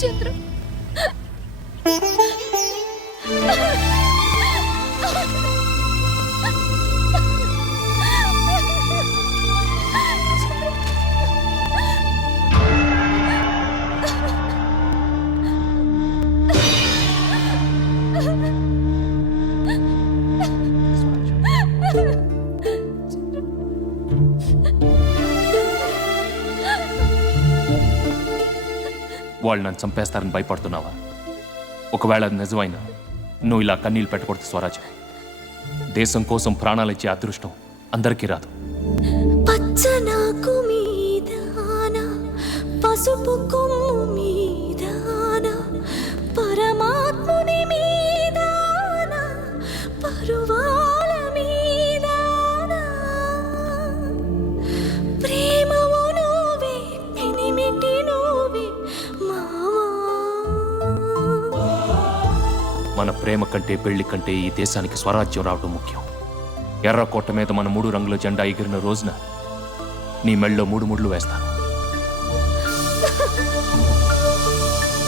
చంద్ర వాళ్ళు నన్ను చంపేస్తారని భయపడుతున్నావా? ఒకవేళ అది నిజమైనా నువ్వు ఇలా కన్నీళ్ళు పెట్టకూడదు స్వరాజ్యం. దేశం కోసం ప్రాణాలు ఇచ్చే అదృష్టం అందరికీ రాదు. పచ్చనాకు మీదాన పసుపు కొమ్ము మీదాన పరమాత్ముని మీదాన పరువాల మీదాన ప్రేమవు నువ్వే పెనిమిటి నువ్వే మావా. మన ప్రేమ కంటే పెళ్లి కంటే ఈ దేశానికి స్వరాజ్యం రావడం ముఖ్యం. ఎర్రకోట మీద మన 3 రంగుల జెండా ఎగిరిన రోజున నీ మెళ్ళలో 3 ముళ్ళు వేస్తాను.